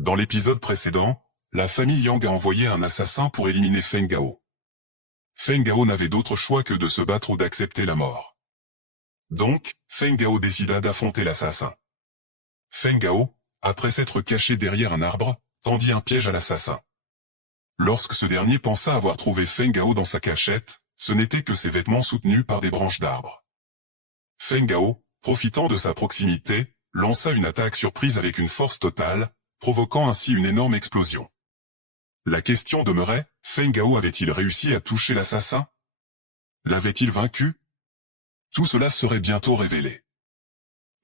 Dans l'épisode précédent, la famille Yang a envoyé un assassin pour éliminer Feng Gao. Feng Gao n'avait d'autre choix que de se battre ou d'accepter la mort. Donc, Feng Gao décida d'affronter l'assassin. Feng Gao, après s'être caché derrière un arbre, tendit un piège à l'assassin. Lorsque ce dernier pensa avoir trouvé Feng Gao dans sa cachette, ce n'était que ses vêtements soutenus par des branches d'arbres. Feng Gao, profitant de sa proximité, lança une attaque surprise avec une force totale, provoquant ainsi une énorme explosion. La question demeurait, Feng Gao avait-il réussi à toucher l'assassin? L'avait-il vaincu? Tout cela serait bientôt révélé.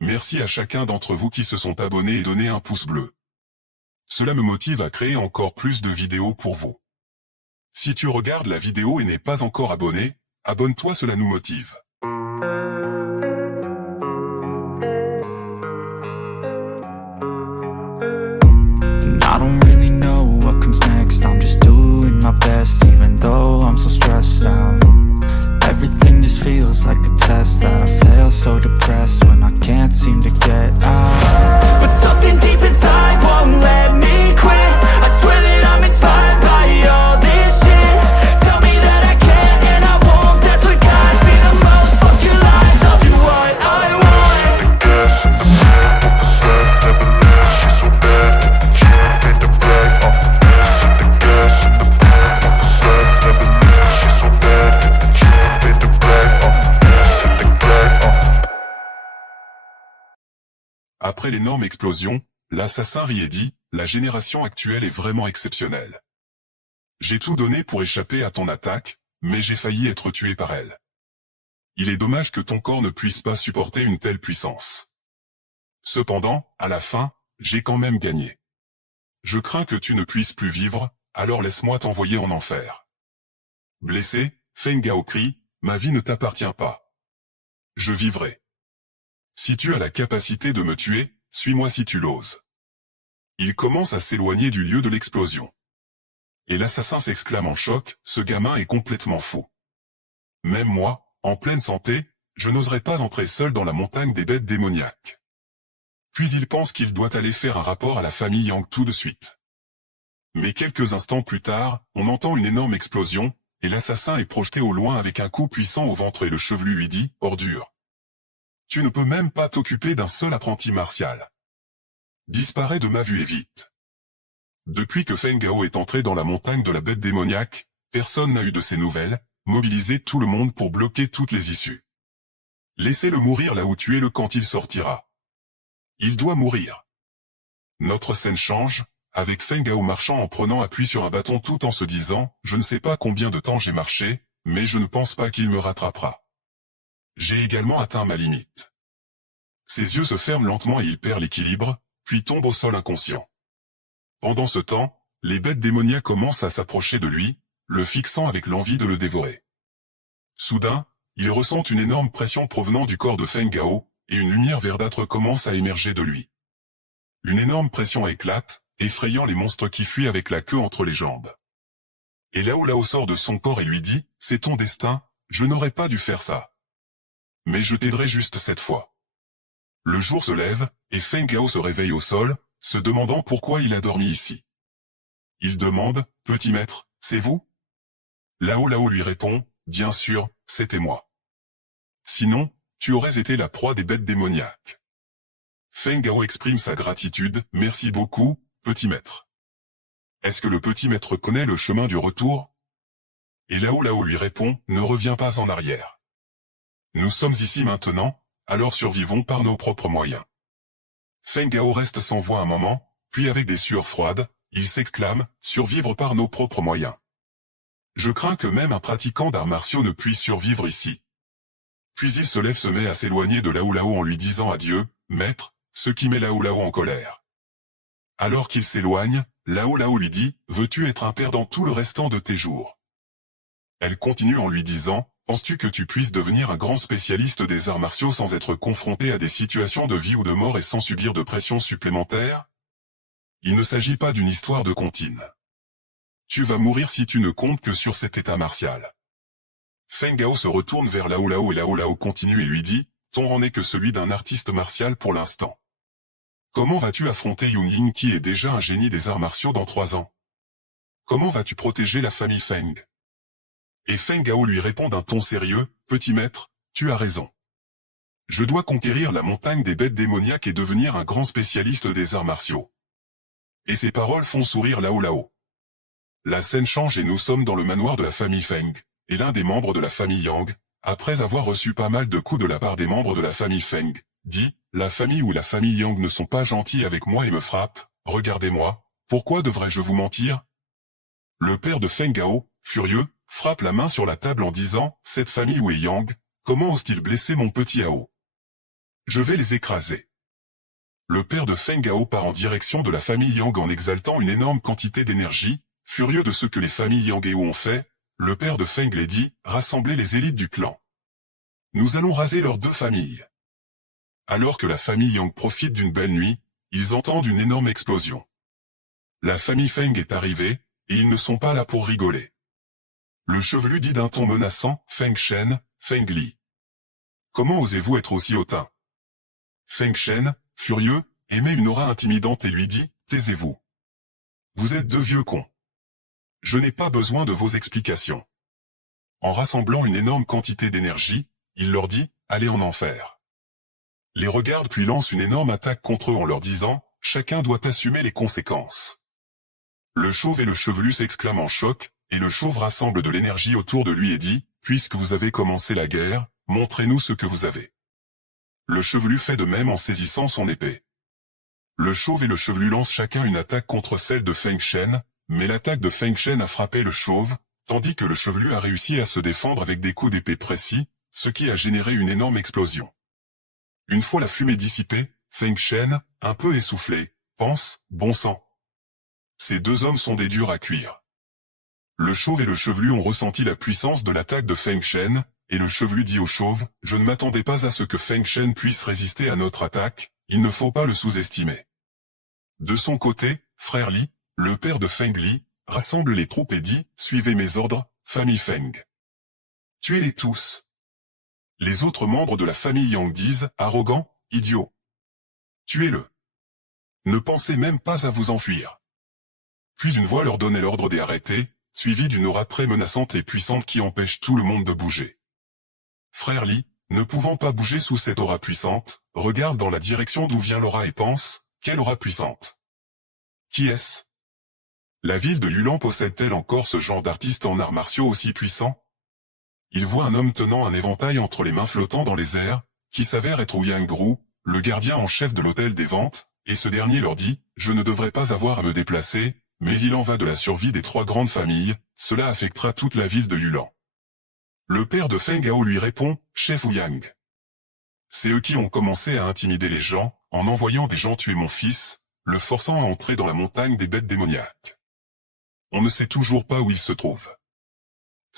Merci à chacun d'entre vous qui se sont abonnés et donné un pouce bleu. Cela me motive à créer encore plus de vidéos pour vous. Si tu regardes la vidéo et n'es pas encore abonné, abonne-toi, cela nous motive. I don't really know what comes next. I'm just doing my best, even though I'm so stressed out. Everything just feels like a test that I fail, so depressed when I can't seem to get out. But something deep inside won't let me quit. I swear that I'm inspired by all this shit. Tell me that I can and I won't. That's what guides me the most. Fuck your lies, I'll do what I want. The gas in the back of the set, never leave, she's so bad. She made the bag, the gas in the back of the set, never leave, she's so bad. She made the bag, the bag, Après l'énorme explosion, l'assassin rit et dit, « La génération actuelle est vraiment exceptionnelle. J'ai tout donné pour échapper à ton attaque, mais j'ai failli être tué par elle. Il est dommage que ton corps ne puisse pas supporter une telle puissance. Cependant, à la fin, j'ai quand même gagné. Je crains que tu ne puisses plus vivre, alors laisse-moi t'envoyer en enfer. » Blessé, Feng Gao crie, « Ma vie ne t'appartient pas. Je vivrai. Si tu as la capacité de me tuer, suis-moi si tu l'oses. » Il commence à s'éloigner du lieu de l'explosion. Et l'assassin s'exclame en choc, « Ce gamin est complètement fou. Même moi, en pleine santé, je n'oserais pas entrer seul dans la montagne des bêtes démoniaques. » Puis il pense qu'il doit aller faire un rapport à la famille Yang tout de suite. Mais quelques instants plus tard, on entend une énorme explosion, et l'assassin est projeté au loin avec un coup puissant au ventre et le chevelu lui dit, « Ordure. Tu ne peux même pas t'occuper d'un seul apprenti martial. Disparais de ma vue et vite. » Depuis que Feng Gao est entré dans la montagne de la bête démoniaque, personne n'a eu de ses nouvelles, mobilisez tout le monde pour bloquer toutes les issues. Laissez-le mourir là où tuez-le quand il sortira. Il doit mourir. Notre scène change, avec Feng Gao marchant en prenant appui sur un bâton tout en se disant, « Je ne sais pas combien de temps j'ai marché, mais je ne pense pas qu'il me rattrapera. J'ai également atteint ma limite. » Ses yeux se ferment lentement et il perd l'équilibre, puis tombe au sol inconscient. Pendant ce temps, les bêtes démoniaques commencent à s'approcher de lui, le fixant avec l'envie de le dévorer. Soudain, il ressent une énorme pression provenant du corps de Feng Gao, et une lumière verdâtre commence à émerger de lui. Une énorme pression éclate, effrayant les monstres qui fuient avec la queue entre les jambes. Et Lao sort de son corps et lui dit, « C'est ton destin, je n'aurais pas dû faire ça. Mais je t'aiderai juste cette fois. » Le jour se lève, et Feng Gao se réveille au sol, se demandant pourquoi il a dormi ici. Il demande, « Petit maître, c'est vous ?» Lao lui répond, « Bien sûr, c'était moi. Sinon, tu aurais été la proie des bêtes démoniaques. » Feng Gao exprime sa gratitude, « Merci beaucoup, petit maître. Est-ce que le petit maître connaît le chemin du retour ?» Et Lao lui répond, « Ne reviens pas en arrière. Nous sommes ici maintenant, alors survivons par nos propres moyens. » Feng Gao reste sans voix un moment, puis avec des sueurs froides, il s'exclame, « Survivre par nos propres moyens. Je crains que même un pratiquant d'arts martiaux ne puisse survivre ici. » Puis il se lève, se met à s'éloigner de Lao en lui disant adieu, « Maître », ce qui met Lao en colère. Alors qu'il s'éloigne, Lao lui dit, « Veux-tu être un perdant tout le restant de tes jours ?» Elle continue en lui disant, « Penses-tu que tu puisses devenir un grand spécialiste des arts martiaux sans être confronté à des situations de vie ou de mort et sans subir de pression supplémentaire? Il ne s'agit pas d'une histoire de comptine. Tu vas mourir si tu ne comptes que sur cet état martial. » Feng Gao se retourne vers Lao et Lao continue et lui dit, « Ton rang n'est que celui d'un artiste martial pour l'instant. Comment vas-tu affronter Yun Ying qui est déjà un génie des arts martiaux dans 3 ans? Comment vas-tu protéger la famille Feng? Et Feng Gao lui répond d'un ton sérieux, petit maître, tu as raison. Je dois conquérir la montagne des bêtes démoniaques et devenir un grand spécialiste des arts martiaux. Et ces paroles font sourire Lao. La scène change et nous sommes dans le manoir de la famille Feng, et l'un des membres de la famille Yang, après avoir reçu pas mal de coups de la part des membres de la famille Feng, dit, la famille ou la famille Yang ne sont pas gentils avec moi et me frappent, regardez-moi, pourquoi devrais-je vous mentir? Le père de Feng Gao, furieux, frappe la main sur la table en disant, cette famille ou est Yang, comment ose-t-il blesser mon petit Ao? Je vais les écraser. Le père de Feng Gao part en direction de la famille Yang en exaltant une énorme quantité d'énergie, furieux de ce que les familles Yang et O ont fait, le père de Feng les dit, rassemblez les élites du clan. Nous allons raser leurs 2 familles. Alors que la famille Yang profite d'une belle nuit, ils entendent une énorme explosion. La famille Feng est arrivée, et ils ne sont pas là pour rigoler. Le chevelu dit d'un ton menaçant, Feng Shen, Feng Li. Comment osez-vous être aussi hautain? Feng Shen, furieux, émet une aura intimidante et lui dit, taisez-vous. Vous êtes 2 vieux cons. Je n'ai pas besoin de vos explications. En rassemblant une énorme quantité d'énergie, il leur dit, allez en enfer. Les regarde puis lance une énorme attaque contre eux en leur disant, chacun doit assumer les conséquences. Le chauve et le chevelu s'exclament en choc, et le chauve rassemble de l'énergie autour de lui et dit, puisque vous avez commencé la guerre, montrez-nous ce que vous avez. Le chevelu fait de même en saisissant son épée. Le chauve et le chevelu lancent chacun une attaque contre celle de Feng Shen, mais l'attaque de Feng Shen a frappé le chauve, tandis que le chevelu a réussi à se défendre avec des coups d'épée précis, ce qui a généré une énorme explosion. Une fois la fumée dissipée, Feng Shen, un peu essoufflé, pense, bon sang. Ces 2 hommes sont des durs à cuire. Le chauve et le chevelu ont ressenti la puissance de l'attaque de Feng Shen, et le chevelu dit au chauve, je ne m'attendais pas à ce que Feng Shen puisse résister à notre attaque, il ne faut pas le sous-estimer. De son côté, frère Li, le père de Feng Li, rassemble les troupes et dit, suivez mes ordres, famille Feng. Tuez-les tous. Les autres membres de la famille Yang disent, arrogant, idiot. Tuez-le. Ne pensez même pas à vous enfuir. Puis une voix leur donnait l'ordre d'arrêter, suivie d'une aura très menaçante et puissante qui empêche tout le monde de bouger. Frère Li, ne pouvant pas bouger sous cette aura puissante, regarde dans la direction d'où vient l'aura et pense, quelle aura puissante. Qui est-ce? La ville de Yulan possède-t-elle encore ce genre d'artiste en arts martiaux aussi puissant? Il voit un homme tenant un éventail entre les mains flottant dans les airs, qui s'avère être Yang Gru, le gardien en chef de l'hôtel des ventes, et ce dernier leur dit, je ne devrais pas avoir à me déplacer, mais il en va de la survie des 3 grandes familles, cela affectera toute la ville de Yulan. Le père de Feng Gao lui répond, chef Yang. C'est eux qui ont commencé à intimider les gens, en envoyant des gens tuer mon fils, le forçant à entrer dans la montagne des bêtes démoniaques. On ne sait toujours pas où il se trouve.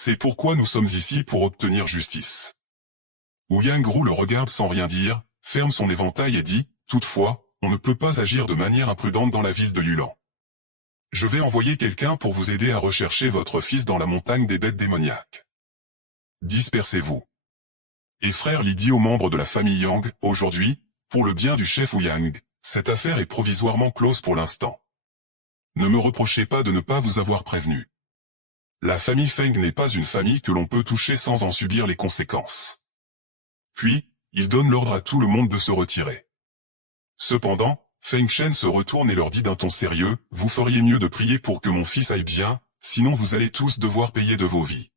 C'est pourquoi nous sommes ici pour obtenir justice. Yang Gru le regarde sans rien dire, ferme son éventail et dit, toutefois, on ne peut pas agir de manière imprudente dans la ville de Yulan. Je vais envoyer quelqu'un pour vous aider à rechercher votre fils dans la montagne des bêtes démoniaques. Dispersez-vous. Et frère Li dit aux membres de la famille Yang, aujourd'hui, pour le bien du chef Yang, cette affaire est provisoirement close pour l'instant. Ne me reprochez pas de ne pas vous avoir prévenu. La famille Feng n'est pas une famille que l'on peut toucher sans en subir les conséquences. Puis, il donne l'ordre à tout le monde de se retirer. Cependant, Feng Shen se retourne et leur dit d'un ton sérieux, vous feriez mieux de prier pour que mon fils aille bien, sinon vous allez tous devoir payer de vos vies.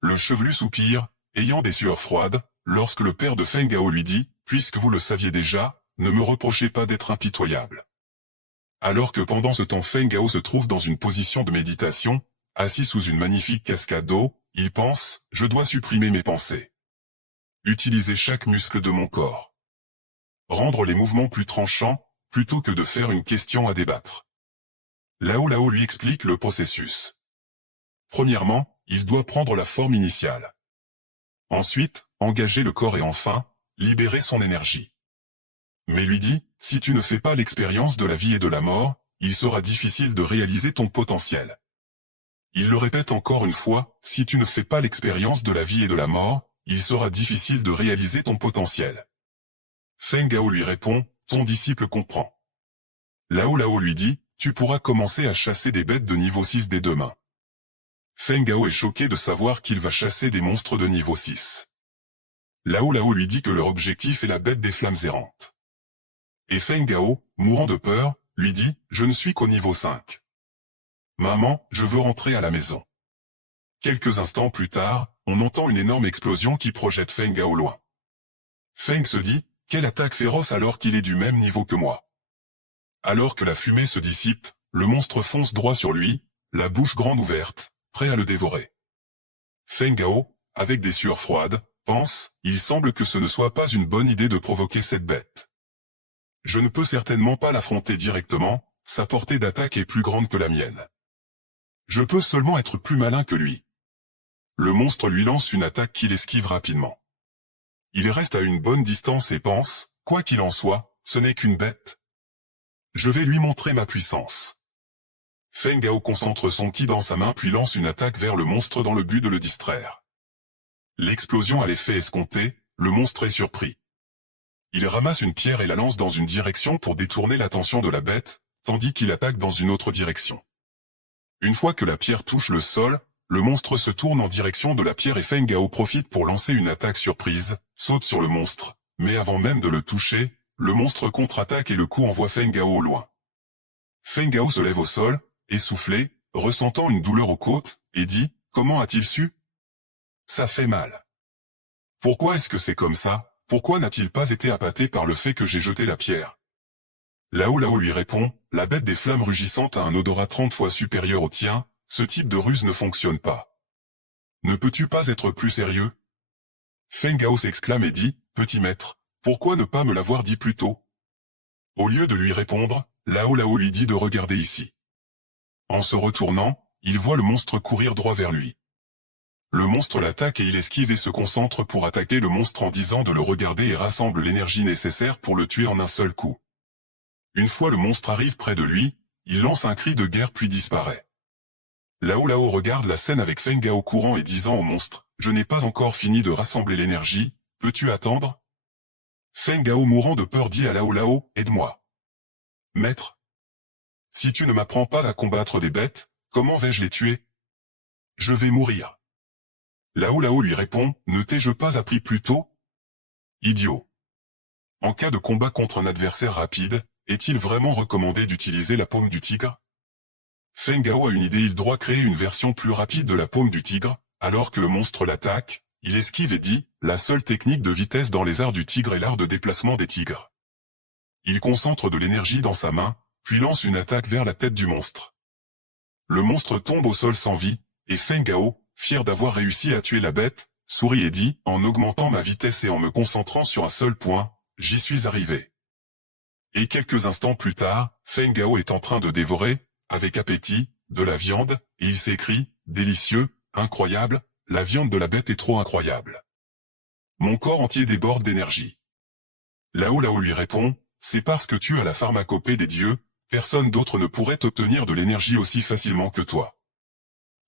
Le chevelu soupire, ayant des sueurs froides, lorsque le père de Feng Gao lui dit, puisque vous le saviez déjà, ne me reprochez pas d'être impitoyable. Alors que pendant ce temps Feng Gao se trouve dans une position de méditation, assis sous une magnifique cascade d'eau, il pense, je dois supprimer mes pensées. Utiliser chaque muscle de mon corps. Rendre les mouvements plus tranchants, plutôt que de faire une question à débattre. Lao lui explique le processus. Premièrement, il doit prendre la forme initiale. Ensuite, engager le corps et enfin, libérer son énergie. Mais lui dit, si tu ne fais pas l'expérience de la vie et de la mort, il sera difficile de réaliser ton potentiel. Il le répète encore une fois, si tu ne fais pas l'expérience de la vie et de la mort, il sera difficile de réaliser ton potentiel. Feng Gao lui répond, ton disciple comprend. Lao Lao lui dit, tu pourras commencer à chasser des bêtes de niveau 6 dès demain. Feng Gao est choqué de savoir qu'il va chasser des monstres de niveau 6. Lao Lao lui dit que leur objectif est la bête des flammes errantes. Et Feng Gao, mourant de peur, lui dit, je ne suis qu'au niveau 5. Maman, je veux rentrer à la maison. Quelques instants plus tard, on entend une énorme explosion qui projette Feng Gao loin. Feng se dit, quelle attaque féroce alors qu'il est du même niveau que moi. Alors que la fumée se dissipe, le monstre fonce droit sur lui, la bouche grande ouverte, prêt à le dévorer. Feng Gao, avec des sueurs froides, pense, il semble que ce ne soit pas une bonne idée de provoquer cette bête. Je ne peux certainement pas l'affronter directement, sa portée d'attaque est plus grande que la mienne. Je peux seulement être plus malin que lui. Le monstre lui lance une attaque qu'il esquive rapidement. Il reste à une bonne distance et pense, quoi qu'il en soit, ce n'est qu'une bête. Je vais lui montrer ma puissance. Feng Gao concentre son ki dans sa main puis lance une attaque vers le monstre dans le but de le distraire. L'explosion a l'effet escompté, le monstre est surpris. Il ramasse une pierre et la lance dans une direction pour détourner l'attention de la bête, tandis qu'il attaque dans une autre direction. Une fois que la pierre touche le sol, le monstre se tourne en direction de la pierre et Feng Gao profite pour lancer une attaque surprise, saute sur le monstre, mais avant même de le toucher, le monstre contre-attaque et le coup envoie Feng Gao au loin. Feng Gao se lève au sol, essoufflé, ressentant une douleur aux côtes, et dit, comment a-t-il su? Ça fait mal. Pourquoi est-ce que c'est comme ça? Pourquoi n'a-t-il pas été appâté par le fait que j'ai jeté la pierre? Lao Lao lui répond, la bête des flammes rugissantes a un odorat 30 fois supérieur au tien, ce type de ruse ne fonctionne pas. Ne peux-tu pas être plus sérieux? Feng Gao s'exclame et dit, petit maître, pourquoi ne pas me l'avoir dit plus tôt? Au lieu de lui répondre, Lao Lao lui dit de regarder ici. En se retournant, il voit le monstre courir droit vers lui. Le monstre l'attaque et il esquive et se concentre pour attaquer le monstre en disant de le regarder et rassemble l'énergie nécessaire pour le tuer en un seul coup. Une fois le monstre arrive près de lui, il lance un cri de guerre puis disparaît. Lao Lao regarde la scène avec Feng Gao courant et disant au monstre, je n'ai pas encore fini de rassembler l'énergie, peux-tu attendre? Feng Gao mourant de peur dit à Lao Lao, aide-moi. Maître, si tu ne m'apprends pas à combattre des bêtes, comment vais-je les tuer? Je vais mourir. Lao Lao lui répond, ne t'ai-je pas appris plus tôt? Idiot. En cas de combat contre un adversaire rapide, est-il vraiment recommandé d'utiliser la paume du tigre? Feng Gao a une idée, il doit créer une version plus rapide de la paume du tigre, alors que le monstre l'attaque, il esquive et dit, la seule technique de vitesse dans les arts du tigre est l'art de déplacement des tigres. Il concentre de l'énergie dans sa main, puis lance une attaque vers la tête du monstre. Le monstre tombe au sol sans vie, et Feng Gao, fier d'avoir réussi à tuer la bête, sourit et dit, en augmentant ma vitesse et en me concentrant sur un seul point, j'y suis arrivé. Et quelques instants plus tard, Feng Gao est en train de dévorer, avec appétit, de la viande, et il s'écrie, délicieux, incroyable, la viande de la bête est trop incroyable. Mon corps entier déborde d'énergie. Lao Lao lui répond, c'est parce que tu as la pharmacopée des dieux, personne d'autre ne pourrait obtenir de l'énergie aussi facilement que toi.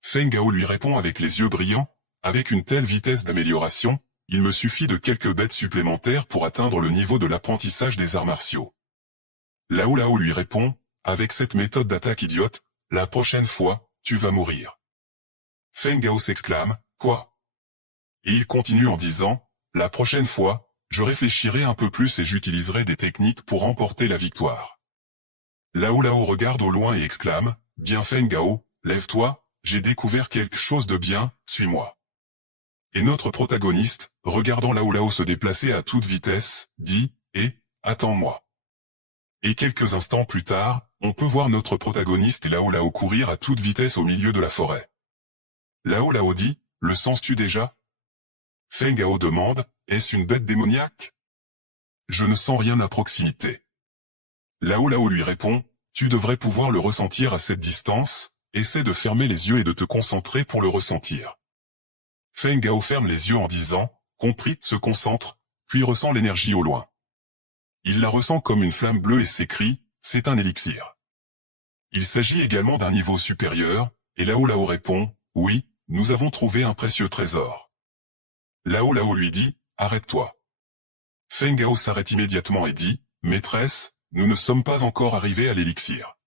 Feng Gao lui répond avec les yeux brillants, avec une telle vitesse d'amélioration, il me suffit de quelques bêtes supplémentaires pour atteindre le niveau de l'apprentissage des arts martiaux. Lao Lao lui répond, avec cette méthode d'attaque idiote, la prochaine fois, tu vas mourir. Feng Gao s'exclame, quoi? Et il continue en disant, la prochaine fois, je réfléchirai un peu plus et j'utiliserai des techniques pour remporter la victoire. Lao Lao regarde au loin et exclame, bien Feng Gao, lève-toi, j'ai découvert quelque chose de bien, suis-moi. Et notre protagoniste, regardant Lao Lao se déplacer à toute vitesse, dit, attends-moi. Et quelques instants plus tard, on peut voir notre protagoniste et Lao Lao courir à toute vitesse au milieu de la forêt. Lao Lao dit, le sens-tu déjà? Feng Gao demande, est-ce une bête démoniaque? Je ne sens rien à proximité. Lao Lao lui répond, tu devrais pouvoir le ressentir à cette distance, essaie de fermer les yeux et de te concentrer pour le ressentir. Feng Gao ferme les yeux en disant, compris, se concentre, puis ressent l'énergie au loin. Il la ressent comme une flamme bleue et s'écrie, c'est un élixir. Il s'agit également d'un niveau supérieur, et Lao Lao répond, oui, nous avons trouvé un précieux trésor. Lao Lao lui dit, arrête-toi. Feng Gao s'arrête immédiatement et dit, maîtresse, nous ne sommes pas encore arrivés à l'élixir.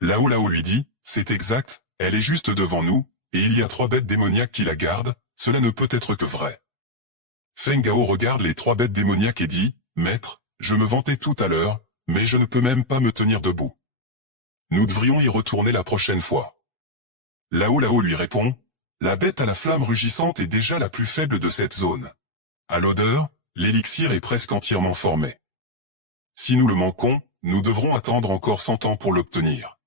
Lao Lao lui dit, c'est exact, elle est juste devant nous, et il y a 3 bêtes démoniaques qui la gardent, cela ne peut être que vrai. Feng Gao regarde les 3 bêtes démoniaques et dit, maître, je me vantais tout à l'heure, mais je ne peux même pas me tenir debout. Nous devrions y retourner la prochaine fois. Lao Lao lui répond, la bête à la flamme rugissante est déjà la plus faible de cette zone. À l'odeur, l'élixir est presque entièrement formé. Si nous le manquons, nous devrons attendre encore 100 ans pour l'obtenir.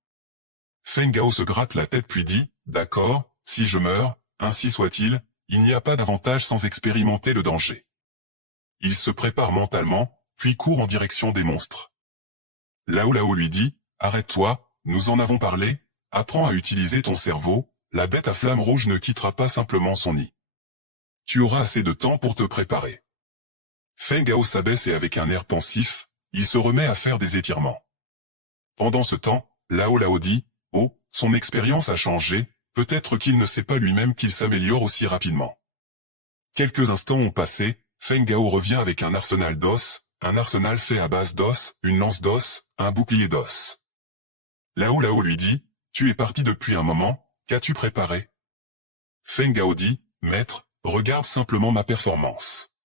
Feng Gao se gratte la tête puis dit, d'accord, si je meurs, ainsi soit-il, il n'y a pas d'avantage sans expérimenter le danger. Il se prépare mentalement, puis court en direction des monstres. Lao Lao lui dit, arrête-toi, nous en avons parlé, apprends à utiliser ton cerveau, la bête à flamme rouge ne quittera pas simplement son nid. Tu auras assez de temps pour te préparer. Feng Gao s'abaisse et avec un air pensif, il se remet à faire des étirements. Pendant ce temps, Lao Lao dit, oh, son expérience a changé, peut-être qu'il ne sait pas lui-même qu'il s'améliore aussi rapidement. Quelques instants ont passé, Feng Gao revient avec un arsenal d'os, un arsenal fait à base d'os, une lance d'os, un bouclier d'os. Lao Lao lui dit, tu es parti depuis un moment, qu'as-tu préparé? Feng Gao dit, maître, regarde simplement ma performance.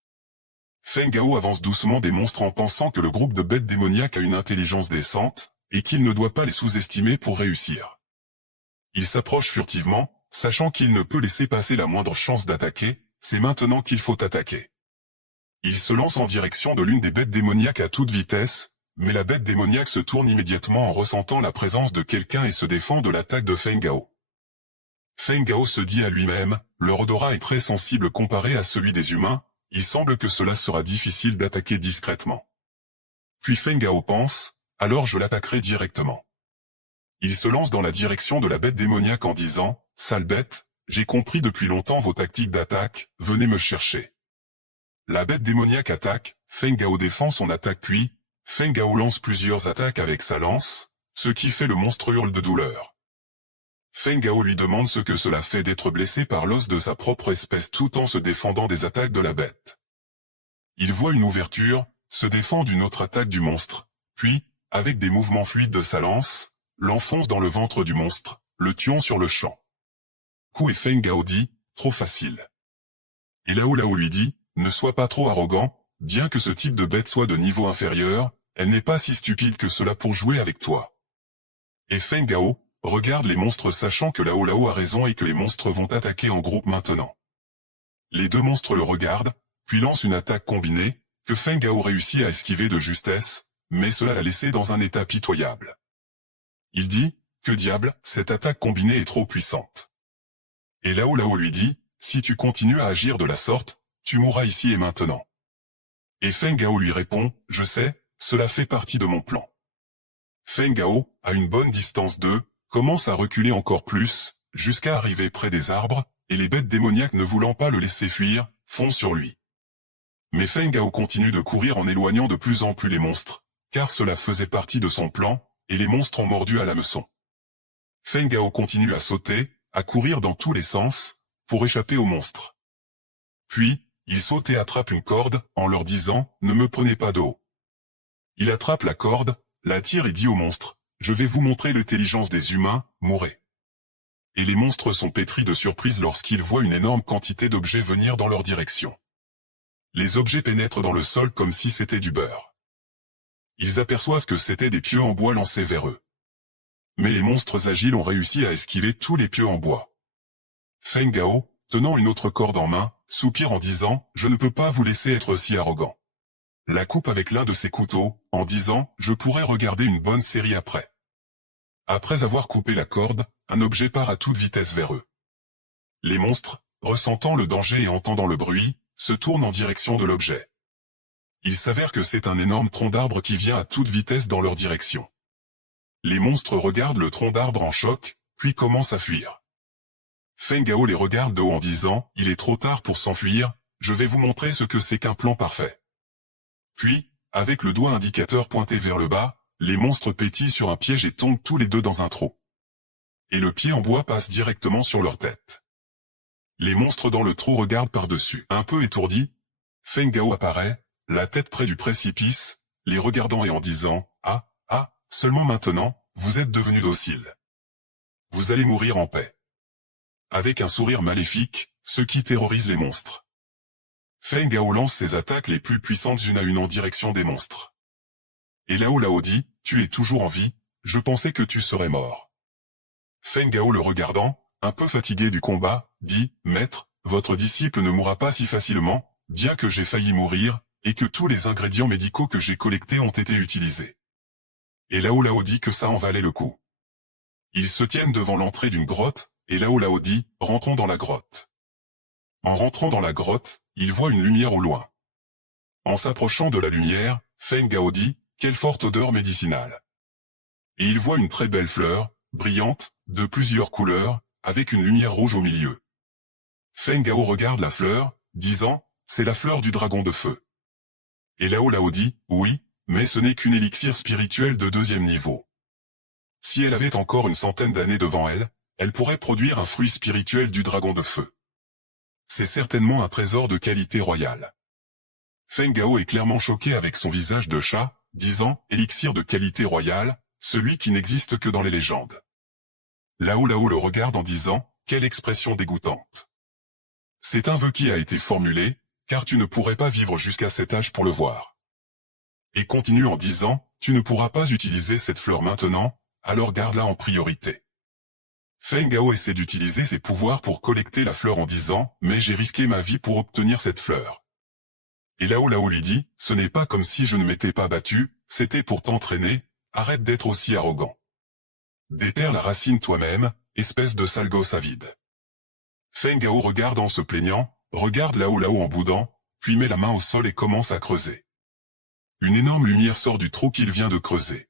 Feng Gao avance doucement des monstres en pensant que le groupe de bêtes démoniaques a une intelligence décente, et qu'il ne doit pas les sous-estimer pour réussir. Il s'approche furtivement, sachant qu'il ne peut laisser passer la moindre chance d'attaquer, c'est maintenant qu'il faut attaquer. Il se lance en direction de l'une des bêtes démoniaques à toute vitesse, mais la bête démoniaque se tourne immédiatement en ressentant la présence de quelqu'un et se défend de l'attaque de Feng Gao. Feng Gao se dit à lui-même, leur odorat est très sensible comparé à celui des humains, il semble que cela sera difficile d'attaquer discrètement. Puis Feng Gao pense, alors je l'attaquerai directement. Il se lance dans la direction de la bête démoniaque en disant, sale bête, j'ai compris depuis longtemps vos tactiques d'attaque, venez me chercher. La bête démoniaque attaque, Feng Gao défend son attaque puis, Feng Gao lance plusieurs attaques avec sa lance, ce qui fait le monstre hurle de douleur. Feng Gao lui demande ce que cela fait d'être blessé par l'os de sa propre espèce tout en se défendant des attaques de la bête. Il voit une ouverture, se défend d'une autre attaque du monstre, puis, avec des mouvements fluides de sa lance, l'enfonce dans le ventre du monstre, le tuant sur le champ. Ku et Feng Gao dit, trop facile. Et Lao Lao lui dit, ne sois pas trop arrogant, bien que ce type de bête soit de niveau inférieur, elle n'est pas si stupide que cela pour jouer avec toi. Et Feng Gao regarde les monstres sachant que Lao Lao a raison et que les monstres vont attaquer en groupe maintenant. Les 2 monstres le regardent, puis lancent une attaque combinée, que Feng Gao réussit à esquiver de justesse, mais cela l'a laissé dans un état pitoyable. Il dit, que diable, cette attaque combinée est trop puissante. Et Lao Lao lui dit, si tu continues à agir de la sorte, tu mourras ici et maintenant. Et Feng Gao lui répond, je sais, cela fait partie de mon plan. Feng Gao, à une bonne distance d'eux, commence à reculer encore plus, jusqu'à arriver près des arbres, et les bêtes démoniaques ne voulant pas le laisser fuir, foncent sur lui. Mais Feng Gao continue de courir en éloignant de plus en plus les monstres, car cela faisait partie de son plan, et les monstres ont mordu à l'hameçon. Feng Gao continue à sauter, à courir dans tous les sens, pour échapper aux monstres. Puis, il saute et attrape une corde, en leur disant, ne me prenez pas de haut. Il attrape la corde, la tire et dit aux monstres, je vais vous montrer l'intelligence des humains, mourrez. Et les monstres sont pétris de surprise lorsqu'ils voient une énorme quantité d'objets venir dans leur direction. Les objets pénètrent dans le sol comme si c'était du beurre. Ils aperçoivent que c'étaient des pieux en bois lancés vers eux. Mais les monstres agiles ont réussi à esquiver tous les pieux en bois. Feng Gao, tenant une autre corde en main, soupire en disant « Je ne peux pas vous laisser être si arrogant ». La coupe avec l'un de ses couteaux, en disant « Je pourrais regarder une bonne série après ». Après avoir coupé la corde, un objet part à toute vitesse vers eux. Les monstres, ressentant le danger et entendant le bruit, se tournent en direction de l'objet. Il s'avère que c'est un énorme tronc d'arbre qui vient à toute vitesse dans leur direction. Les monstres regardent le tronc d'arbre en choc, puis commencent à fuir. Feng Gao les regarde de haut en disant « Il est trop tard pour s'enfuir, je vais vous montrer ce que c'est qu'un plan parfait ». Puis, avec le doigt indicateur pointé vers le bas, les monstres pétillent sur un piège et tombent tous les deux dans un trou. Et le pied en bois passe directement sur leur tête. Les monstres dans le trou regardent par-dessus. Un peu étourdis, Feng Gao apparaît, la tête près du précipice, les regardant et en disant « Ah, ah, seulement maintenant, vous êtes devenu docile. Vous allez mourir en paix. » Avec un sourire maléfique, ce qui terrorise les monstres. Feng Gao lance ses attaques les plus puissantes une à une en direction des monstres. Et Lao Lao dit « Tu es toujours en vie, je pensais que tu serais mort. » Feng Gao le regardant, un peu fatigué du combat, dit « Maître, votre disciple ne mourra pas si facilement, bien que j'ai failli mourir, et que tous les ingrédients médicaux que j'ai collectés ont été utilisés. » Et Lao Lao dit que ça en valait le coup. Ils se tiennent devant l'entrée d'une grotte, et Lao Lao dit « Rentrons dans la grotte. » En rentrant dans la grotte, il voit une lumière au loin. En s'approchant de la lumière, Feng Gao dit « Quelle forte odeur médicinale. » Et il voit une très belle fleur, brillante, de plusieurs couleurs, avec une lumière rouge au milieu. Feng Gao regarde la fleur, disant « C'est la fleur du dragon de feu. » Et Lao Lao dit « Oui, mais ce n'est qu'une élixir spirituelle de 2e niveau. Si elle avait encore une centaine d'années devant elle, elle pourrait produire un fruit spirituel du dragon de feu. C'est certainement un trésor de qualité royale. » Feng Gao est clairement choqué avec son visage de chat, disant « Élixir de qualité royale, celui qui n'existe que dans les légendes. » Lao Lao le regarde en disant « Quelle expression dégoûtante. C'est un vœu qui a été formulé, car tu ne pourrais pas vivre jusqu'à cet âge pour le voir. » Et continue en disant « Tu ne pourras pas utiliser cette fleur maintenant, alors garde-la en priorité. » Feng Gao essaie d'utiliser ses pouvoirs pour collecter la fleur en disant « Mais j'ai risqué ma vie pour obtenir cette fleur. » Et Lao Lao lui dit « Ce n'est pas comme si je ne m'étais pas battu, c'était pour t'entraîner, arrête d'être aussi arrogant. Déterre la racine toi-même, espèce de sale gosse avide. » Feng Gao regarde en se plaignant, regarde Lao Lao en boudant, puis met la main au sol et commence à creuser. Une énorme lumière sort du trou qu'il vient de creuser.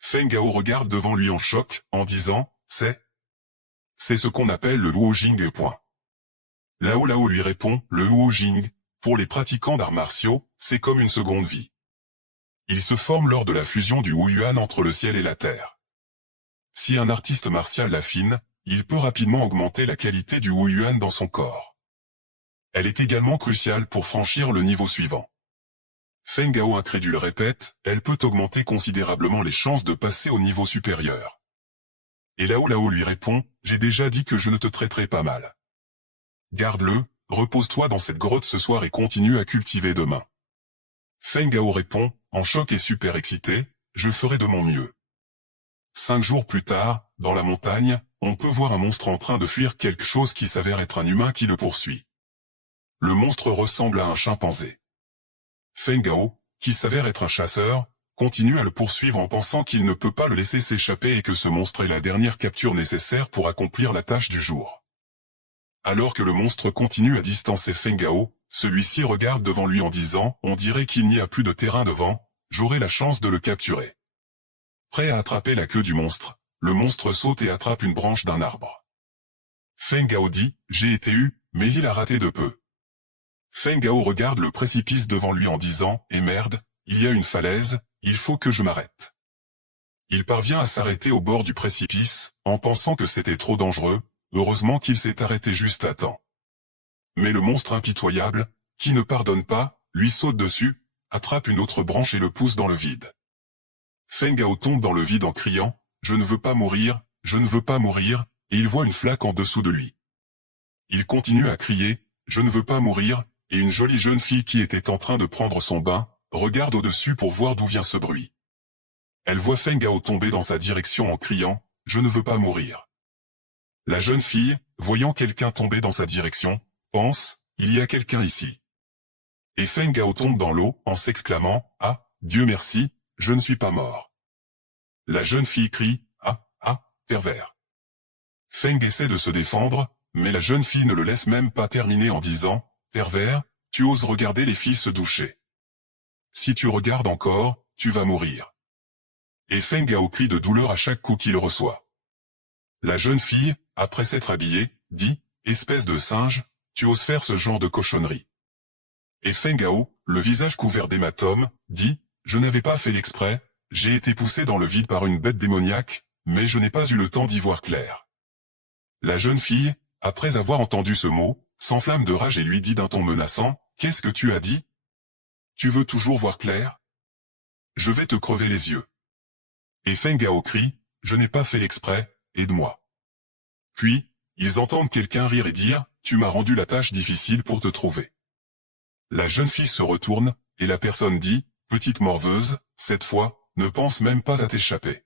Feng Gao regarde devant lui en choc, en disant « C'est ce qu'on appelle le Luojing. » Lao Lao lui répond « Le Luojing, pour les pratiquants d'arts martiaux, c'est comme une seconde vie. Il se forme lors de la fusion du Wuyuan entre le ciel et la terre. Si un artiste martial l'affine, il peut rapidement augmenter la qualité du Wuyuan dans son corps. Elle est également cruciale pour franchir le niveau suivant. » Feng Gao incrédule répète, elle peut augmenter considérablement les chances de passer au niveau supérieur. Et Lao Lao lui répond, j'ai déjà dit que je ne te traiterai pas mal. Garde-le, repose-toi dans cette grotte ce soir et continue à cultiver demain. Feng Gao répond, en choc et super excité, je ferai de mon mieux. 5 jours plus tard, dans la montagne, on peut voir un monstre en train de fuir quelque chose qui s'avère être un humain qui le poursuit. Le monstre ressemble à un chimpanzé. Feng Gao, qui s'avère être un chasseur, continue à le poursuivre en pensant qu'il ne peut pas le laisser s'échapper et que ce monstre est la dernière capture nécessaire pour accomplir la tâche du jour. Alors que le monstre continue à distancer Feng Gao, celui-ci regarde devant lui en disant « On dirait qu'il n'y a plus de terrain devant, j'aurai la chance de le capturer. » Prêt à attraper la queue du monstre, le monstre saute et attrape une branche d'un arbre. Feng Gao dit « J'ai été eu, mais il a raté de peu. » Feng Gao regarde le précipice devant lui en disant « Eh merde, il y a une falaise, il faut que je m'arrête. » Il parvient à s'arrêter au bord du précipice, en pensant que c'était trop dangereux, heureusement qu'il s'est arrêté juste à temps. Mais le monstre impitoyable, qui ne pardonne pas, lui saute dessus, attrape une autre branche et le pousse dans le vide. Feng Gao tombe dans le vide en criant « Je ne veux pas mourir, je ne veux pas mourir », et il voit une flaque en dessous de lui. Il continue à crier « Je ne veux pas mourir », et une jolie jeune fille qui était en train de prendre son bain, regarde au-dessus pour voir d'où vient ce bruit. Elle voit Feng Gao tomber dans sa direction en criant « Je ne veux pas mourir ». La jeune fille, voyant quelqu'un tomber dans sa direction, pense « Il y a quelqu'un ici ». Et Feng Gao tombe dans l'eau en s'exclamant « Ah, Dieu merci, je ne suis pas mort ». La jeune fille crie « Ah, ah, pervers ». Feng essaie de se défendre, mais la jeune fille ne le laisse même pas terminer en disant « Pervers, tu oses regarder les filles se doucher. Si tu regardes encore, tu vas mourir. » Et Feng Gao crie de douleur à chaque coup qu'il reçoit. La jeune fille, après s'être habillée, dit « Espèce de singe, tu oses faire ce genre de cochonnerie. » Et Feng Gao, le visage couvert d'hématomes, dit « Je n'avais pas fait l'exprès, j'ai été poussé dans le vide par une bête démoniaque, mais je n'ai pas eu le temps d'y voir clair. » La jeune fille, après avoir entendu ce mot, s'enflamme de rage et lui dit d'un ton menaçant « Qu'est-ce que tu as dit? Tu veux toujours voir clair? je vais te crever les yeux. Et Feng Gao crie, je n'ai pas fait exprès, aide-moi. Puis, ils entendent quelqu'un rire et dire, tu m'as rendu la tâche difficile pour te trouver. La jeune fille se retourne, et la personne dit, petite morveuse, cette fois, ne pense même pas à t'échapper.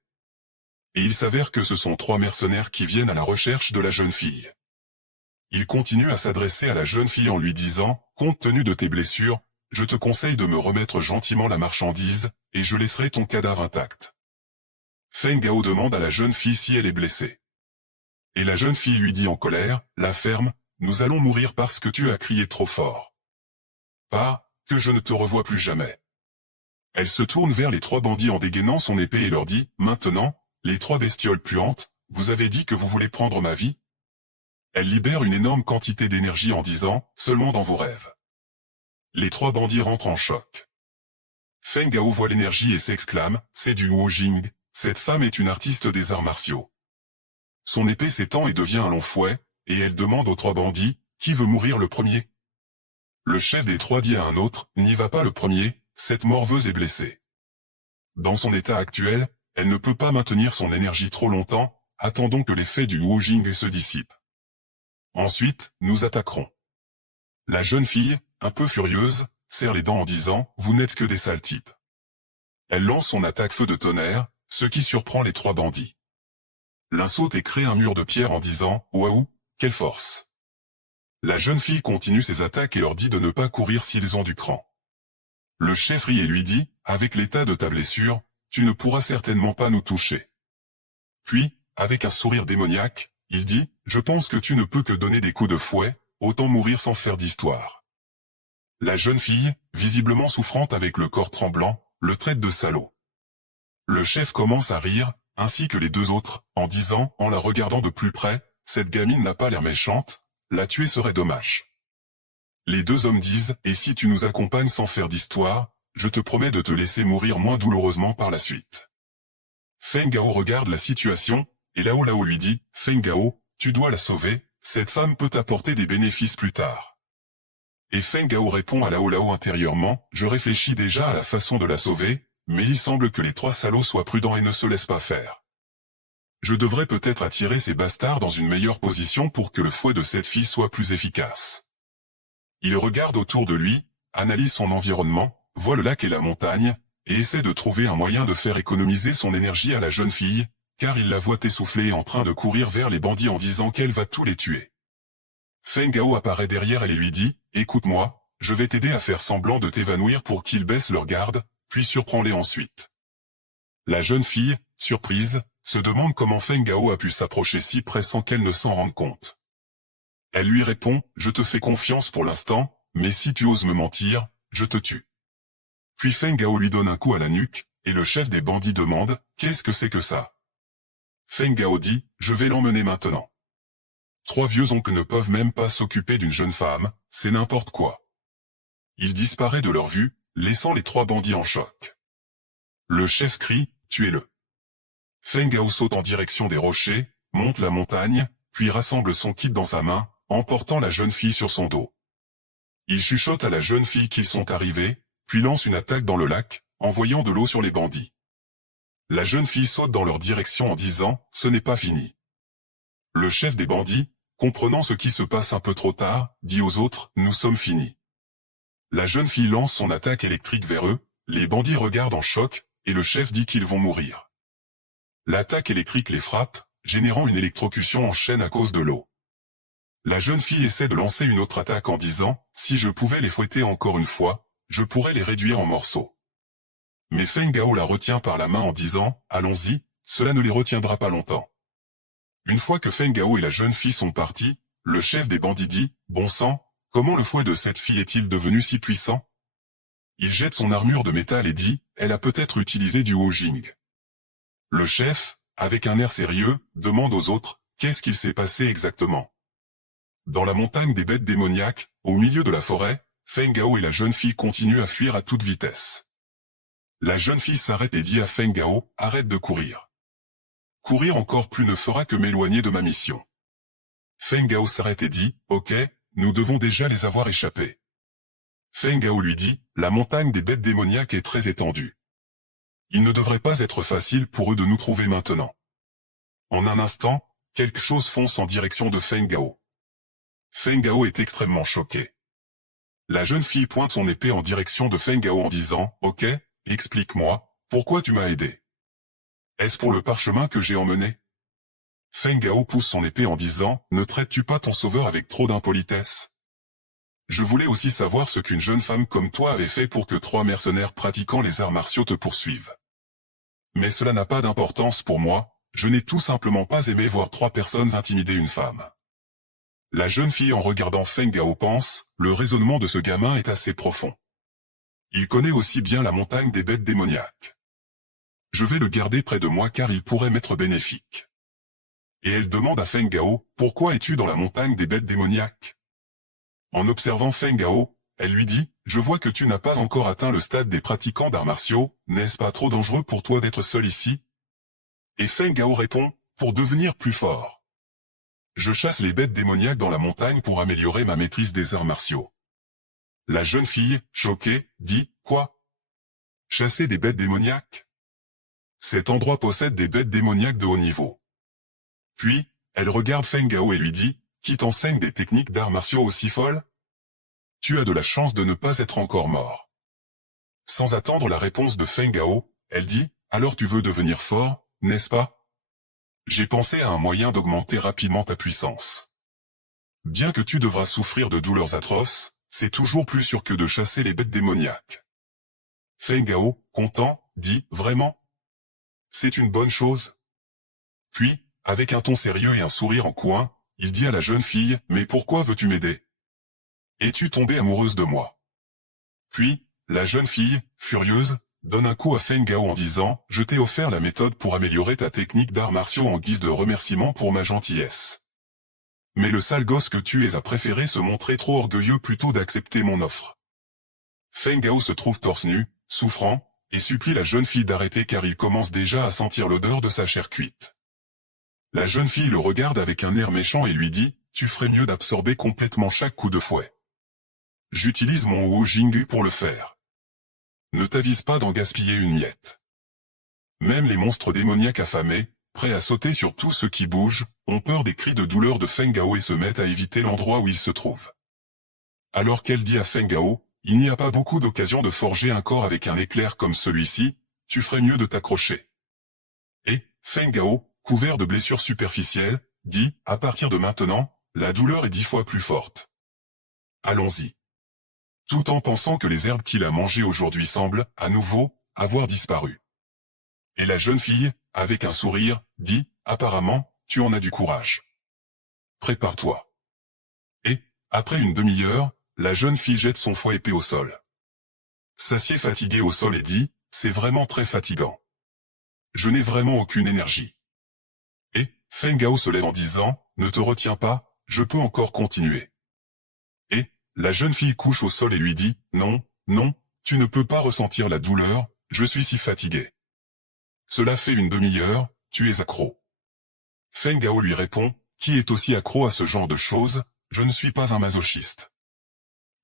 Et il s'avère que ce sont 3 mercenaires qui viennent à la recherche de la jeune fille. Il continue à s'adresser à la jeune fille en lui disant, compte tenu de tes blessures, je te conseille de me remettre gentiment la marchandise, et je laisserai ton cadavre intact. Feng Gao demande à la jeune fille si elle est blessée. Et la jeune fille lui dit en colère, la ferme, nous allons mourir parce que tu as crié trop fort. Pas, que je ne te revois plus jamais. Elle se tourne vers les 3 bandits en dégainant son épée et leur dit, maintenant, les 3 bestioles puantes, vous avez dit que vous voulez prendre ma vie? Elle libère une énorme quantité d'énergie en disant, seulement dans vos rêves. Les 3 bandits rentrent en choc. Feng Gao voit l'énergie et s'exclame, c'est du Wu Jing, cette femme est une artiste des arts martiaux. Son épée s'étend et devient un long fouet, et elle demande aux 3 bandits, qui veut mourir le premier? Le chef des 3 dit à un autre, n'y va pas le premier, cette morveuse est blessée. Dans son état actuel, elle ne peut pas maintenir son énergie trop longtemps, attendons que l'effet du Wu Jing se dissipe. Ensuite, nous attaquerons. La jeune fille, un peu furieuse, serre les dents en disant, vous n'êtes que des sales types. Elle lance son attaque feu de tonnerre, ce qui surprend les 3 bandits. L'un saute et crée un mur de pierre en disant, waouh, quelle force. La jeune fille continue ses attaques et leur dit de ne pas courir s'ils ont du cran. Le chef rit et lui dit, avec l'état de ta blessure, tu ne pourras certainement pas nous toucher. Puis, avec un sourire démoniaque, il dit, je pense que tu ne peux que donner des coups de fouet, autant mourir sans faire d'histoire. La jeune fille, visiblement souffrante avec le corps tremblant, le traite de salaud. Le chef commence à rire, ainsi que les 2 autres, en disant, en la regardant de plus près, cette gamine n'a pas l'air méchante, la tuer serait dommage. Les 2 hommes disent, et si tu nous accompagnes sans faire d'histoire, je te promets de te laisser mourir moins douloureusement par la suite. Feng Gao regarde la situation, et Lao Lao lui dit, Feng Gao, tu dois la sauver, cette femme peut t'apporter des bénéfices plus tard. Et Feng Gao répond à Lao Lao intérieurement, je réfléchis déjà à la façon de la sauver, mais il semble que les 3 salauds soient prudents et ne se laissent pas faire. Je devrais peut-être attirer ces bastards dans une meilleure position pour que le fouet de cette fille soit plus efficace. Il regarde autour de lui, analyse son environnement, voit le lac et la montagne, et essaie de trouver un moyen de faire économiser son énergie à la jeune fille, car il la voit essoufflée et en train de courir vers les bandits en disant qu'elle va tous les tuer. Feng Gao apparaît derrière elle et lui dit, écoute-moi, je vais t'aider à faire semblant de t'évanouir pour qu'ils baissent leur garde, puis surprends-les ensuite. La jeune fille, surprise, se demande comment Feng Gao a pu s'approcher si près sans qu'elle ne s'en rende compte. Elle lui répond, je te fais confiance pour l'instant, mais si tu oses me mentir, je te tue. Puis Feng Gao lui donne un coup à la nuque, et le chef des bandits demande, qu'est-ce que c'est que ça? Feng Gao dit, je vais l'emmener maintenant. 3 vieux oncles ne peuvent même pas s'occuper d'une jeune femme, c'est n'importe quoi. Il disparaît de leur vue, laissant les 3 bandits en choc. Le chef crie, tuez-le. Feng Gao saute en direction des rochers, monte la montagne, puis rassemble son kit dans sa main, emportant la jeune fille sur son dos. Il chuchote à la jeune fille qu'ils sont arrivés, puis lance une attaque dans le lac, envoyant de l'eau sur les bandits. La jeune fille saute dans leur direction en disant, ce n'est pas fini. Le chef des bandits, comprenant ce qui se passe un peu trop tard, dit aux autres, nous sommes finis. La jeune fille lance son attaque électrique vers eux, les bandits regardent en choc, et le chef dit qu'ils vont mourir. L'attaque électrique les frappe, générant une électrocution en chaîne à cause de l'eau. La jeune fille essaie de lancer une autre attaque en disant, si je pouvais les fouetter encore une fois, je pourrais les réduire en morceaux. Mais Feng Gao la retient par la main en disant, allons-y, cela ne les retiendra pas longtemps. Une fois que Feng Gao et la jeune fille sont partis, le chef des bandits dit, bon sang, comment le fouet de cette fille est-il devenu si puissant? Il jette son armure de métal et dit, elle a peut-être utilisé du Wu Jing. Le chef, avec un air sérieux, demande aux autres, qu'est-ce qu'il s'est passé exactement? Dans la montagne des bêtes démoniaques, au milieu de la forêt, Feng Gao et la jeune fille continuent à fuir à toute vitesse. La jeune fille s'arrête et dit à Feng Gao, arrête de courir. Courir encore plus ne fera que m'éloigner de ma mission. Feng Gao s'arrête et dit, ok, nous devons déjà les avoir échappés. Feng Gao lui dit, la montagne des bêtes démoniaques est très étendue. Il ne devrait pas être facile pour eux de nous trouver maintenant. En un instant, quelque chose fonce en direction de Feng Gao. Feng Gao est extrêmement choqué. La jeune fille pointe son épée en direction de Feng Gao en disant « Ok, explique-moi, pourquoi tu m'as aidé? Est-ce pour le parchemin que j'ai emmené ?» Feng Gao pousse son épée en disant « Ne traites-tu pas ton sauveur avec trop d'impolitesse? Je voulais aussi savoir ce qu'une jeune femme comme toi avait fait pour que 3 mercenaires pratiquant les arts martiaux te poursuivent. Mais cela n'a pas d'importance pour moi, je n'ai tout simplement pas aimé voir 3 personnes intimider une femme. » La jeune fille en regardant Feng Gao pense, le raisonnement de ce gamin est assez profond. Il connaît aussi bien la montagne des bêtes démoniaques. Je vais le garder près de moi car il pourrait m'être bénéfique. Et elle demande à Feng Gao, pourquoi es-tu dans la montagne des bêtes démoniaques? En observant Feng Gao, elle lui dit, je vois que tu n'as pas encore atteint le stade des pratiquants d'arts martiaux, n'est-ce pas trop dangereux pour toi d'être seul ici? Et Feng Gao répond, pour devenir plus fort. Je chasse les bêtes démoniaques dans la montagne pour améliorer ma maîtrise des arts martiaux. La jeune fille, choquée, dit, quoi? Chasser des bêtes démoniaques? Cet endroit possède des bêtes démoniaques de haut niveau. Puis, elle regarde Feng Gao et lui dit, qui t'enseigne des techniques d'arts martiaux aussi folles? Tu as de la chance de ne pas être encore mort. Sans attendre la réponse de Feng Gao, elle dit, alors tu veux devenir fort, n'est-ce pas? J'ai pensé à un moyen d'augmenter rapidement ta puissance. Bien que tu devras souffrir de douleurs atroces, c'est toujours plus sûr que de chasser les bêtes démoniaques. Feng Gao, content, dit, vraiment? C'est une bonne chose. Puis, avec un ton sérieux et un sourire en coin, il dit à la jeune fille, mais pourquoi veux-tu m'aider? Es-tu tombée amoureuse de moi? Puis, la jeune fille, furieuse, donne un coup à Feng Gao en disant « Je t'ai offert la méthode pour améliorer ta technique d'arts martiaux en guise de remerciement pour ma gentillesse. Mais le sale gosse que tu es a préféré se montrer trop orgueilleux plutôt d'accepter mon offre. » Feng Gao se trouve torse nu, souffrant, et supplie la jeune fille d'arrêter car il commence déjà à sentir l'odeur de sa chair cuite. La jeune fille le regarde avec un air méchant et lui dit « Tu ferais mieux d'absorber complètement chaque coup de fouet. J'utilise mon Wu Jingyu pour le faire. Ne t'avise pas d'en gaspiller une miette. » Même les monstres démoniaques affamés, prêts à sauter sur tout ce qui bouge, ont peur des cris de douleur de Feng Gao et se mettent à éviter l'endroit où il se trouve. Alors qu'elle dit à Feng Gao, il n'y a pas beaucoup d'occasions de forger un corps avec un éclair comme celui-ci, tu ferais mieux de t'accrocher. Et, Feng Gao, couvert de blessures superficielles, dit, à partir de maintenant, la douleur est 10 fois plus forte. Allons-y. Tout en pensant que les herbes qu'il a mangées aujourd'hui semblent, à nouveau, avoir disparu. Et la jeune fille, avec un sourire, dit, apparemment, tu en as du courage. Prépare-toi. Et, après une demi-heure, la jeune fille jette son fouet épée au sol. S'assied fatiguée au sol et dit, c'est vraiment très fatigant. Je n'ai vraiment aucune énergie. Et, Feng Gao se lève en disant, ne te retiens pas, je peux encore continuer. Et, la jeune fille couche au sol et lui dit, non, non, tu ne peux pas ressentir la douleur, je suis si fatigué. Cela fait une demi-heure, tu es accro. Feng Gao lui répond, qui est aussi accro à ce genre de choses, je ne suis pas un masochiste.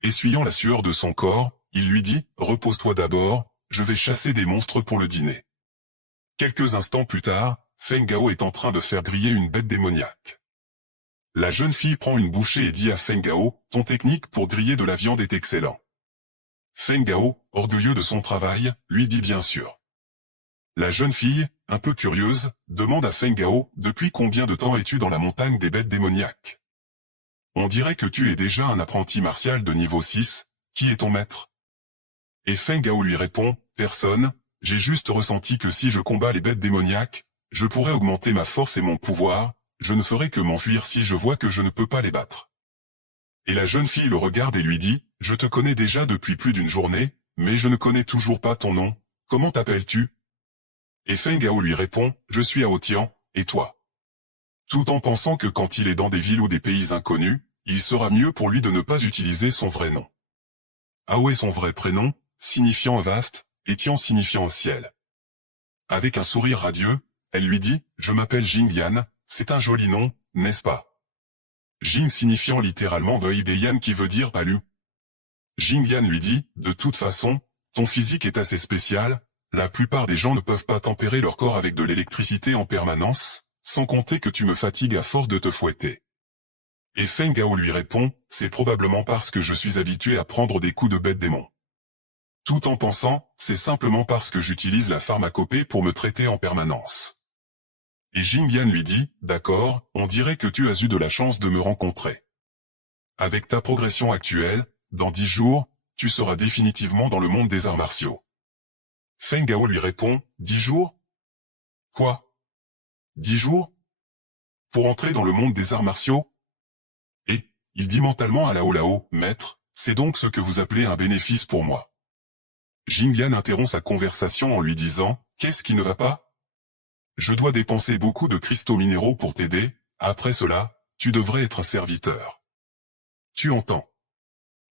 Essuyant la sueur de son corps, il lui dit, repose-toi d'abord, je vais chasser des monstres pour le dîner. Quelques instants plus tard, Feng Gao est en train de faire griller une bête démoniaque. La jeune fille prend une bouchée et dit à Feng Gao, ton technique pour griller de la viande est excellent. Feng Gao, orgueilleux de son travail, lui dit bien sûr. La jeune fille, un peu curieuse, demande à Feng Gao, depuis combien de temps es-tu dans la montagne des bêtes démoniaques? On dirait que tu es déjà un apprenti martial de niveau 6, qui est ton maître? Et Feng Gao lui répond, personne, j'ai juste ressenti que si je combats les bêtes démoniaques, je pourrais augmenter ma force et mon pouvoir, je ne ferai que m'enfuir si je vois que je ne peux pas les battre. Et la jeune fille le regarde et lui dit, je te connais déjà depuis plus d'une journée, mais je ne connais toujours pas ton nom, comment t'appelles-tu? Et Feng Gao lui répond, je suis Aotian, et toi? Tout en pensant que quand il est dans des villes ou des pays inconnus, il sera mieux pour lui de ne pas utiliser son vrai nom. Ao est son vrai prénom, signifiant vaste, et Tian signifiant au ciel. Avec un sourire radieux, elle lui dit, je m'appelle Jing Yan, c'est un joli nom, n'est-ce pas? Jing signifiant littéralement Goi de Yan qui veut dire palu. Jing Yan lui dit, de toute façon, ton physique est assez spécial, la plupart des gens ne peuvent pas tempérer leur corps avec de l'électricité en permanence, sans compter que tu me fatigues à force de te fouetter. Et Feng Gao lui répond, c'est probablement parce que je suis habitué à prendre des coups de bête démon. Tout en pensant, c'est simplement parce que j'utilise la pharmacopée pour me traiter en permanence. Et Jing Yan lui dit, d'accord, on dirait que tu as eu de la chance de me rencontrer. Avec ta progression actuelle, dans 10 jours, tu seras définitivement dans le monde des arts martiaux. Feng Gao lui répond, 10 jours? Quoi? 10 jours? Pour entrer dans le monde des arts martiaux? Et, il dit mentalement à Lao Lao, maître, c'est donc ce que vous appelez un bénéfice pour moi. Jing Yan interrompt sa conversation en lui disant, qu'est-ce qui ne va pas? Je dois dépenser beaucoup de cristaux minéraux pour t'aider, après cela, tu devrais être un serviteur. Tu entends?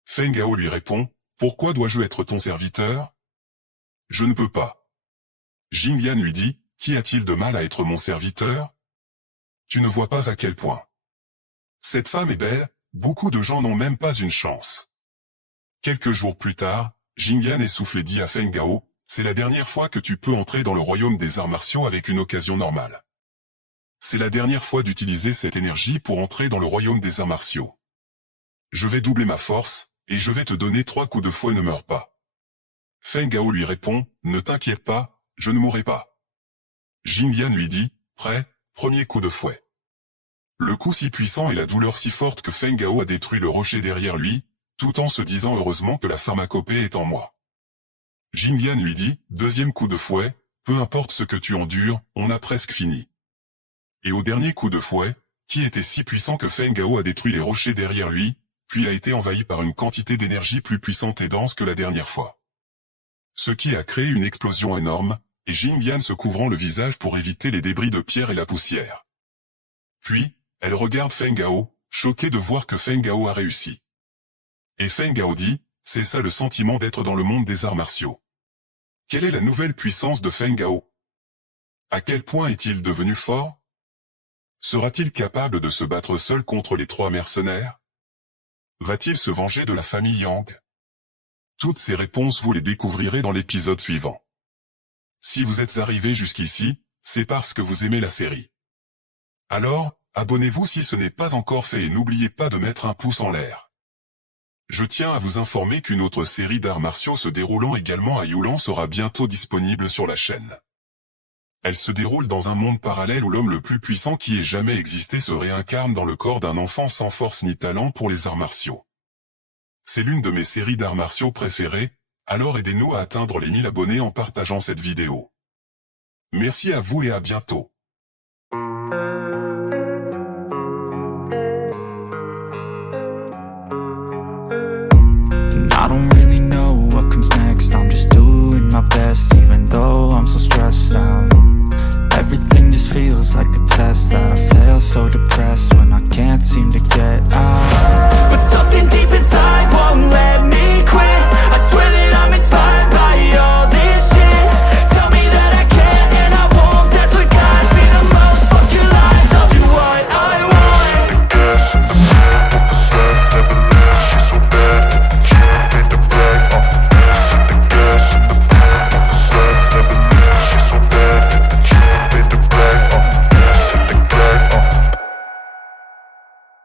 Feng Gao lui répond, pourquoi dois-je être ton serviteur? Je ne peux pas. Jing Yan lui dit, qu'y a-t-il de mal à être mon serviteur? Tu ne vois pas à quel point. Cette femme est belle, beaucoup de gens n'ont même pas une chance. Quelques jours plus tard, Jing Yan essoufflé dit à Feng Gao, c'est la dernière fois que tu peux entrer dans le royaume des arts martiaux avec une occasion normale. C'est la dernière fois d'utiliser cette énergie pour entrer dans le royaume des arts martiaux. Je vais doubler ma force, et je vais te donner 3 coups de fouet, ne meurs pas. Feng Gao lui répond, ne t'inquiète pas, je ne mourrai pas. Jing Yan lui dit, prêt, premier coup de fouet. Le coup si puissant et la douleur si forte que Feng Gao a détruit le rocher derrière lui, tout en se disant heureusement que la pharmacopée est en moi. Jing Yan lui dit, deuxième coup de fouet, peu importe ce que tu endures, on a presque fini. Et au dernier coup de fouet, qui était si puissant que Feng Gao a détruit les rochers derrière lui, puis a été envahi par une quantité d'énergie plus puissante et dense que la dernière fois. Ce qui a créé une explosion énorme, et Jing Yan se couvrant le visage pour éviter les débris de pierre et la poussière. Puis, elle regarde Feng Gao, choquée de voir que Feng Gao a réussi. Et Feng Gao dit, c'est ça le sentiment d'être dans le monde des arts martiaux. Quelle est la nouvelle puissance de Feng Gao? À quel point est-il devenu fort? Sera-t-il capable de se battre seul contre les 3 mercenaires? Va-t-il se venger de la famille Yang? Toutes ces réponses vous les découvrirez dans l'épisode suivant. Si vous êtes arrivé jusqu'ici, c'est parce que vous aimez la série. Alors, abonnez-vous si ce n'est pas encore fait et n'oubliez pas de mettre un pouce en l'air. Je tiens à vous informer qu'une autre série d'arts martiaux se déroulant également à Youlan sera bientôt disponible sur la chaîne. Elle se déroule dans un monde parallèle où l'homme le plus puissant qui ait jamais existé se réincarne dans le corps d'un enfant sans force ni talent pour les arts martiaux. C'est l'une de mes séries d'arts martiaux préférées, alors aidez-nous à atteindre les 1000 abonnés en partageant cette vidéo. Merci à vous et à bientôt.